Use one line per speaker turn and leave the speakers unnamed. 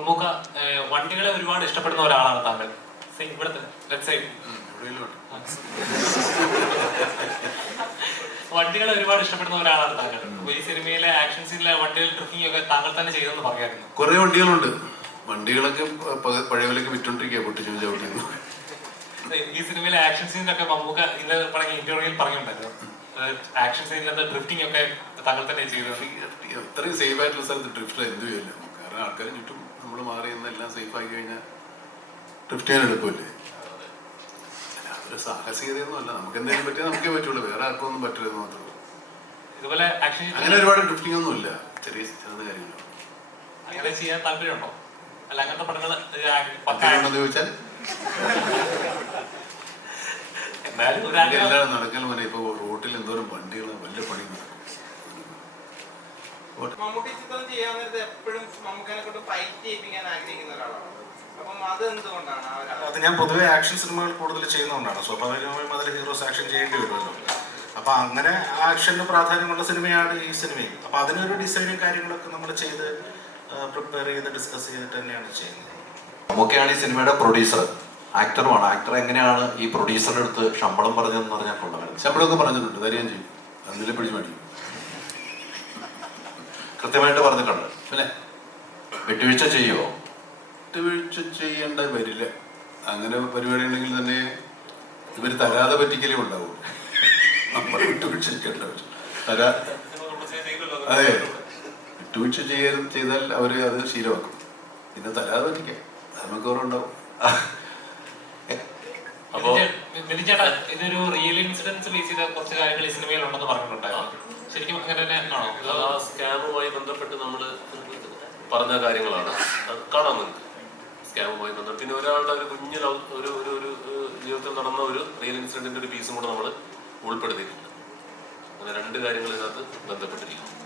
മമ്മൂക്ക വണ്ടികളെ ഒരുപാട് ഇഷ്ടപ്പെടുന്ന ഒരാളാണ് താങ്കൾ. ഇവിടുത്തെ വണ്ടികളെ ഒരുപാട് ഇഷ്ടപ്പെടുന്ന ഒരാളാണ് താങ്കൾ. ഈ സിനിമയിലെ ആക്ഷൻ സീനിലെ വണ്ടികൾ ട്രിക്കിംഗ് ഒക്കെ താങ്കൾ തന്നെ ചെയ്തെന്ന് പറയായിരുന്നു
കുറെ വണ്ടികളുണ്ട്. വണ്ടികളൊക്കെ പഴയ പോലെയൊക്കെ വിറ്റോണ്ടിരിക്കുക പൊട്ടിച്ചു ചവിട്ടിയിരുന്നു
ഈ സിനിമയിലെ ആക്ഷൻ സീനിലൊക്കെ മമ്മൂക്ക ഇന്ന് പറഞ്ഞ ഇന്റർവ്യൂവിൽ പറഞ്ഞിട്ടുണ്ടായിരുന്നു ആക്ഷൻ സീനിലത്തെ ഡ്രിഫ്റ്റിംഗ് ഒക്കെ താങ്കൾ തന്നെ ചെയ്തു
അത്രയും സേഫ് ആയിട്ടുള്ള സ്ഥലത്ത് ഡ്രിഫ്റ്റ് എന്ത് ചെയ്യില്ല കാരണം ആൾക്കാരും ചുറ്റും നമ്മൾ മാറി നിന്ന് എല്ലാം സേഫ് ആക്കി കഴിഞ്ഞാൽ ഡ്രിഫ്റ്റ് ചെയ്യാൻ എളുപ്പമില്ലേ? അതൊരു സാഹസികതയൊന്നും അല്ല. നമുക്ക് എന്തെങ്കിലും പറ്റിയാൽ നമുക്കേ പറ്റുള്ളൂ. വേറെ ആർക്കും ഒന്നും പറ്റില്ലെന്ന് മാത്രമേ
ഇതുപോലെ
അങ്ങനെ ഒരുപാട് ഡ്രിഫ്റ്റിംഗ് ഒന്നും ഇല്ല. ചെറിയ ചെറുത് കാര്യങ്ങൾ
അങ്ങനെ ചെയ്യാൻ താല്പര്യമുണ്ടോ? അല്ല അങ്ങനത്തെ പടങ്ങൾ
ചോദിച്ചാൽ?
എന്തായാലും
നടക്കൽ
മമ്മൂട്ടി ചിത്രം ചെയ്യാൻ നേരത്തെ എപ്പോഴും മമ്മൂക്കനെ കൊണ്ട് ഫൈറ്റ് ചെയ്യിപ്പിക്കാൻ ആഗ്രഹിക്കുന്ന ഒരാളാണ്. അത്
ഞാൻ പൊതുവെ ആക്ഷൻ സിനിമകൾ കൂടുതൽ ചെയ്യുന്നതുകൊണ്ടാണ്. സ്വാഭാവികമായും അതിൽ ഹീറോസ് ആക്ഷൻ ചെയ്യേണ്ടി വരുമല്ലോ. അപ്പൊ അങ്ങനെ ആക്ഷന് പ്രാധാന്യമുള്ള സിനിമയാണ് ഈ സിനിമയും അപ്പൊ അതിനൊരു ഡിസൈനും കാര്യങ്ങളൊക്കെ നമ്മൾ ചെയ്ത് പ്രിപ്പയർ ചെയ്ത് ഡിസ്കസ് ചെയ്തിട്ട് തന്നെയാണ് ചെയ്യുന്നത്.
നമുക്കാണ് ഈ സിനിമയുടെ പ്രൊഡ്യൂസർ ആക്ടറുമാണ് ആക്ടർ എങ്ങനെയാണ് ഈ പ്രൊഡ്യൂസറുടെ അടുത്ത് ശമ്പളം പറഞ്ഞതെന്ന് പറഞ്ഞാൽ കൊണ്ടുവരുന്നത്
ശമ്പളമൊക്കെ പറഞ്ഞിട്ടുണ്ട്. തരികയും ചെയ്യും. അതിൽ പിടിച്ചു മേടിക്കും
കൃത്യമായിട്ട് പറഞ്ഞിട്ടുണ്ട്
പിന്നെ
വിട്ടുവീഴ്ച ചെയ്യുമോ
വിട്ടുവീഴ്ച ചെയ്യേണ്ട വരില്ല അങ്ങനെ പരിപാടി ഉണ്ടെങ്കിൽ തന്നെ ഇവർ തരാതെ പറ്റിക്കലേ ഉണ്ടാവും നമ്മൾ വിട്ടുവീഴ്ച ചെയ്യേണ്ട തരാ അതെ വിട്ടുവീഴ്ച ചെയ്യാൻ ചെയ്താൽ അവർ അത് ശീലമാക്കും പിന്നെ തരാതെ പറ്റിക്കാം നമുക്ക് ഓർമ്മ
അപ്പോ
ചേട്ടാ ഇതൊരു റിയൽ ഇൻസിഡൻസ് ബേസ് ചെയ്ത കുറച്ച് കാര്യങ്ങൾ ഈ സിനിമയിൽ ഉണ്ടെന്ന് പറഞ്ഞിട്ടുണ്ടായിരുന്നു ശരിക്കും അങ്ങനെ തന്നെ
ആ സ്കാമുമായി ബന്ധപ്പെട്ട് നമ്മൾ പറഞ്ഞ കാര്യങ്ങളാണ്. കാണാം നിങ്ങൾക്ക് സ്കാമുമായി ബന്ധപ്പെട്ട്. പിന്നെ ഒരാളുടെ ഒരു കുഞ്ഞു ഒരു ഒരു ഒരു ജീവിതത്തിൽ നടന്ന ഒരു റിയൽ ഇൻസിഡന്റിന്റെ ഒരു പീസും കൂടെ നമ്മൾ ഉൾപ്പെടുത്തിയിട്ടുണ്ട്. അങ്ങനെ രണ്ട് കാര്യങ്ങൾ ഇതിനകത്ത് ബന്ധപ്പെട്ടിരിക്കുന്നു.